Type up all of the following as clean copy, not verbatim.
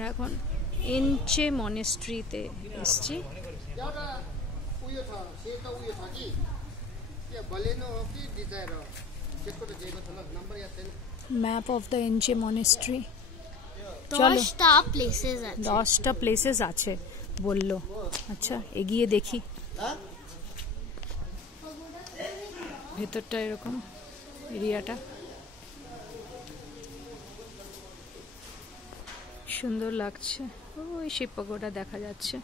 আমরা এখন এনচে মনেস্ট্রিতে এসেছি। Map of the Enchey monastery. 10টা প্লেসেস আছে বললো। আচ্ছা এগিয়ে দেখি। ভেতরটা এরকম এরিয়াটা সুন্দর লাগছে। ওই সেই পাগোডা দেখা যাচ্ছে,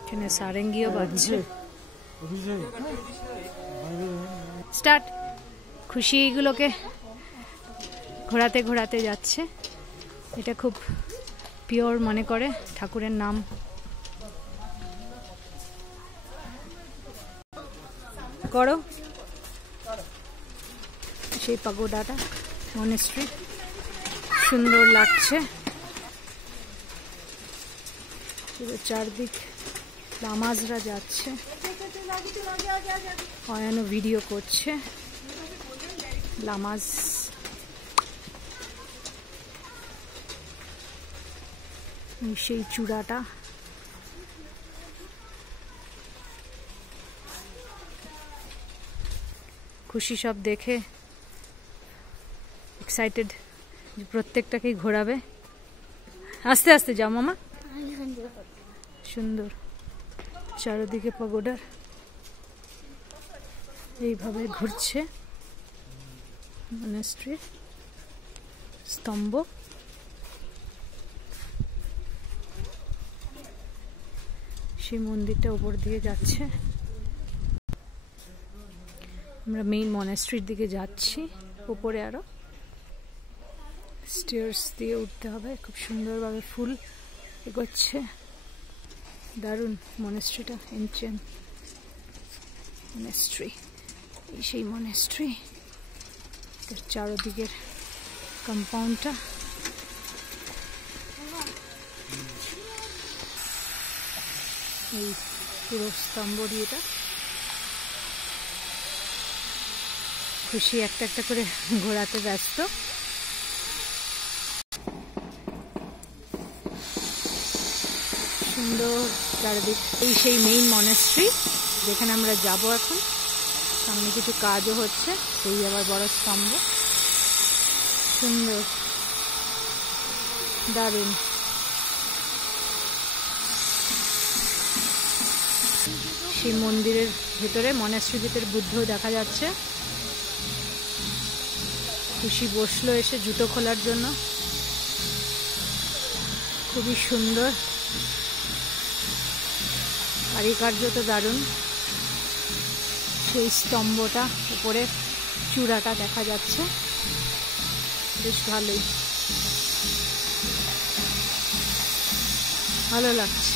এখানে সারেঙ্গিও বাজছে। স্টার্ট। খুশি এইগুলোকে ঘোরাতে ঘোরাতে যাচ্ছে। এটা খুব পিওর মনে করে, ঠাকুরের নাম। করো সেই পাগোডাটা, মনেস্ট্রি সুন্দর লাগছে। চারদিক লামাজরা যাচ্ছে, অয়ানো ভিডিও করছে। লামাজ সেই চূড়াটা, খুশি সব দেখে এক্সাইটেড, প্রত্যেকটাকেই ঘোরাবে। আস্তে আস্তে যাও মামা। সুন্দর চারদিকে পাগোডার এইভাবে ঘুরছে মনেস্ট্রির স্তম্ভ। সেই মন্দিরটা উপর দিয়ে যাচ্ছে। আমরা মেইন মনেস্ট্রির দিকে যাচ্ছি। উপরে আরো স্টেয়ার্স দিয়ে উঠতে হবে। খুব সুন্দরভাবে ফুল এগোচ্ছে। দারুণ মনেস্ট্রিটা, এনচেন মনেস্ট্রি। এই সেই মনেস্ট্রি, চারদিকের কম্পাউন্ডটা। এই পুরো স্তম্ভ দিয়েটা। খুশি একটা একটা করে ঘোরাতে ব্যস্ত। সুন্দর চারদিক। এই সেই মেইন মনেস্ট্রি যেখানে আমরা যাব এখন। সামনে কিছু কাজও হচ্ছে। এই আবার বড় স্তম্ভ, সুন্দর দারুণ। সেই মন্দিরের ভেতরে, মনেস্ট্রির ভিতরে বুদ্ধ দেখা যাচ্ছে। খুশি বসলো এসে জুতো খোলার জন্য। খুবই সুন্দর, কারুকার্য তো দারুণ। সেই স্তম্ভটা, উপরে চূড়াটা দেখা যাচ্ছে, বেশ ভালোই ভালো লাগছে।